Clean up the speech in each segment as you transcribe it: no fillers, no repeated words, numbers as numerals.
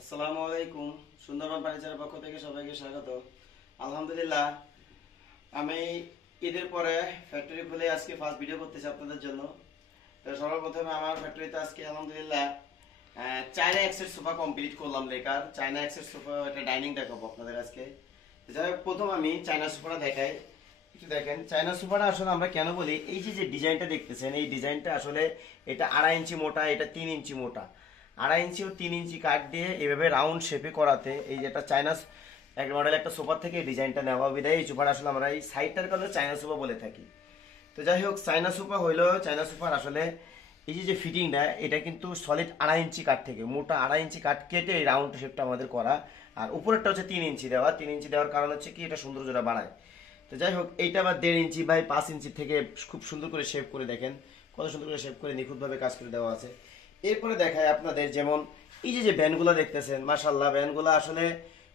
আসসালামু আলাইকুম। সুন্দরবন ফার্নিচারের পক্ষ থেকে সবাইকে স্বাগত। আলহামদুলিল্লাহ, আমি ঈদের পরে ফ্যাক্টরি খুলে আজকে ফার্স্ট ভিডিও করতেছি আপনাদের জন্য। তো সর্বপ্রথমে আমার ফ্যাক্টরিতে আজকে আলহামদুলিল্লাহ চায়না এক্সের সোফা কমপ্লিট করলাম। লেকার চায়না এক্সের সোফা, একটা ডাইনিং দেখাবো আপনাদের আজকে। যাই হোক, প্রথম আমি চায়না সোফাটা দেখাই। একটু দেখেন চায়না সোফাটা আসলে আমরা কেন বলি, এই যে ডিজাইনটা দেখতেছেন, এই ডিজাইনটা আসলে এটা 2.5 ইঞ্চি মোটা, এটা 3 ইঞ্চি মোটা। 2.5 ইঞ্চি ও 3 ইঞ্চি কাঠ দিয়ে এভাবে রাউন্ড শেপে করাতে, এই যেটা চায়না এক মডেল একটা সোফার থেকে এই ডিজাইনটা নেওয়া বিধায় এই সোফাটা আসলে আমরা এই সাইডটার কারণে চায়না সোফা বলে থাকি। তো যাই হোক, চায়না সোফা হইলো চায়না সোফার আসলে এই যে ফিটিংটা, এটা কিন্তু সলিড 2.5 ইঞ্চি কাঠ থেকে মোটা 2.5 ইঞ্চি কাঠ কেটে এই রাউন্ড শেপটা আমাদের করা। আর উপরেরটা হচ্ছে 3 ইঞ্চি দেওয়া। 3 ইঞ্চি দেওয়ার কারণ হচ্ছে কি, এটা সৌন্দর্যটা বাড়ায়। তো যাই হোক, এইটা আবার 1.5 ইঞ্চি বাই 5 ইঞ্চি থেকে খুব সুন্দর করে শেপ করে, দেখেন কত সুন্দর করে শেপ করে নিখুঁতভাবে কাজ করে দেওয়া আছে। এরপরে দেখায় আপনাদের, যেমন এই যে ভ্যানগুলো দেখতেছেন, মাশাআল্লাহ ভ্যানগুলো আসলে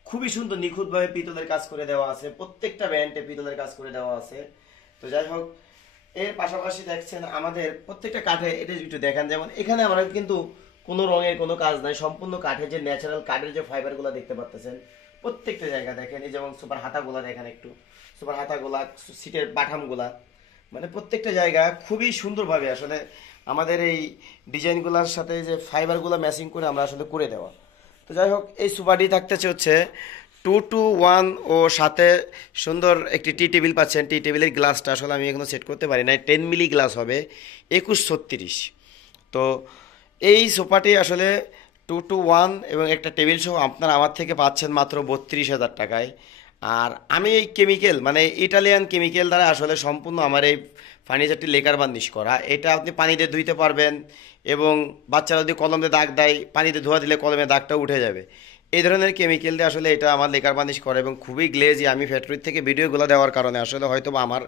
খুবই সুন্দর নিখুঁতভাবে পিতলের কাজ করে দেওয়া আছে। প্রত্যেকটা ভ্যানটে পিতলের কাজ করে দেওয়া আছে। তো যাই হোক, এর পাশাপাশি দেখছেন আমাদের প্রত্যেকটা কাঠে, এটা একটু দেখেন, যেমন এখানে আমরা কিন্তু কোনো রঙের কোনো কাজ নাই, সম্পূর্ণ কাঠের যে ন্যাচারাল কাঠের যে ফাইবারগুলো দেখতে পাচ্ছেন প্রত্যেকটা জায়গা দেখেন। এই যেমন সুপার হাতাগুলা দেখেন, একটু সুপার হাতাগুলা, সিটের বাটামগুলা, মানে প্রত্যেকটা জায়গা খুবই সুন্দরভাবে আসলে আমাদের এই ডিজাইনগুলোর সাথে যে ফাইবারগুলো ম্যাচিং করে আমরা আসলে করে দেওয়া। তো যাই হোক, এই সোফাটি থাকতেছে হচ্ছে 2:1 ও সাথে সুন্দর একটি টি টেবিল পাচ্ছেন। টি টেবিলের গ্লাসটা আসলে আমি এখনো সেট করতে পারি না, 10 মিলি গ্লাস হবে, 2136। তো এই সোফাটি আসলে 2:1 এবং একটা টেবিল সহ আপনারা আমার থেকে পাচ্ছেন মাত্র 32,000 টাকায়। আর আমি এই কেমিক্যাল, মানে ইটালিয়ান কেমিক্যাল দ্বারা আসলে সম্পূর্ণ আমার এই ফার্নিচারটি লেকার বার্নিশ করা। এটা আপনি পানিতে ধুইতে পারবেন, এবং বাচ্চারা যদি কলম দিয়ে দাগ দেয়, পানিতে ধোয়া দিলে কলমের দাগটা উঠে যাবে। এই ধরনের কেমিক্যাল দিয়ে আসলে এটা আমার লেকার বার্নিশ করে, এবং খুবই গ্লেজি। আমি ফ্যাক্টরি থেকে ভিডিওগুলো দেওয়ার কারণে আসলে হয়তো আমার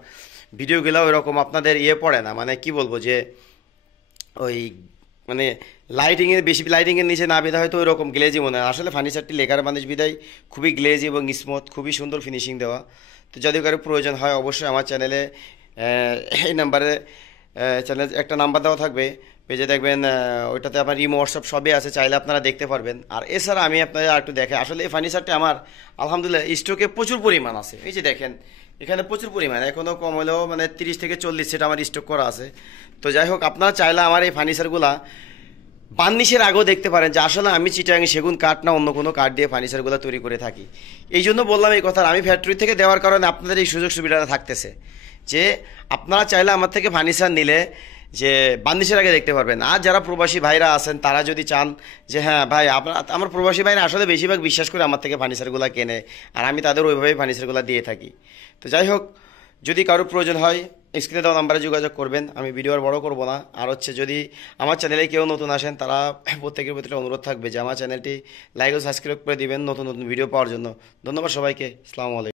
ভিডিওগুলো ওইরকম আপনাদের পড়ে না, মানে কি বলবো যে ওই মানে লাইটিংয়ের বেশি, লাইটিংয়ের নিচে না বিধায় হয়তো ওই রকম গ্লেজি মনে হয়। আসলে ফার্নিচারটি লেকার বার্নিশ বিধায় খুবই গ্লেজি এবং স্মুথ, খুবই সুন্দর ফিনিশিং দেওয়া। তো যদি কারো প্রয়োজন হয় অবশ্যই আমার চ্যানেলে এই নাম্বারে চ্যানেল একটা নাম্বার দেওয়া থাকবে, পেজে দেখবেন, ওইটাতে আপনার ইমো হোয়াটসঅ্যাপ সবই আছে, চাইলে আপনারা দেখতে পারবেন। আর এছাড়া আমি আপনাদের আর একটু দেখে, আসলে এই ফার্নিচারটি আমার আলহামদুলিল্লাহ স্টকে প্রচুর পরিমাণ আছে। এই যে দেখেন, এখানে প্রচুর পরিমাণ, এখনও কম হলেও মানে 30 থেকে 40 সেট আমার স্টক করা আছে। তো যাই হোক, আপনারা চাইলে আমার এই ফার্নিচারগুলা বার্নিশের আগেও দেখতে পারেন যে আসলে আমি চিটাগাং সেগুন কাঠ না অন্য কোনো কাঠ দিয়ে ফার্নিচারগুলো তৈরি করে থাকি। এই জন্য বললাম এই কথা, আমি ফ্যাক্টরি থেকে দেওয়ার কারণে আপনাদের এই সুযোগ সুবিধাটা থাকতেছে যে আপনারা চাইলে আমার থেকে ফার্নিচার নিলে যে বার্নিশের আগে দেখতে পারবেন। আর যারা প্রবাসী ভাইরা আছেন, তারা যদি চান যে হ্যাঁ ভাই, আমার প্রবাসী ভাইরা আসলে বেশিরভাগ বিশ্বাস করে আমার থেকে ফার্নিচারগুলো কেনে, আর আমি তাদের ওইভাবেই ফার্নিচারগুলো দিয়ে থাকি। তো যাই হোক, যদি কারো প্রয়োজন হয় স্ক্রিনে দেওয়া নাম্বারে যোগাযোগ করবেন। আমি ভিডিও আর বড় করবো না। আর হচ্ছে, যদি আমার চ্যানেলে কেউ নতুন আসেন, তারা প্রত্যেকের প্রতি অনুরোধ থাকবে যে আমার চ্যানেলটি লাইক ও সাবস্ক্রাইব করে দিবেন নতুন নতুন ভিডিও পাওয়ার জন্য। ধন্যবাদ সবাইকে। আসসালামু আলাইকুম।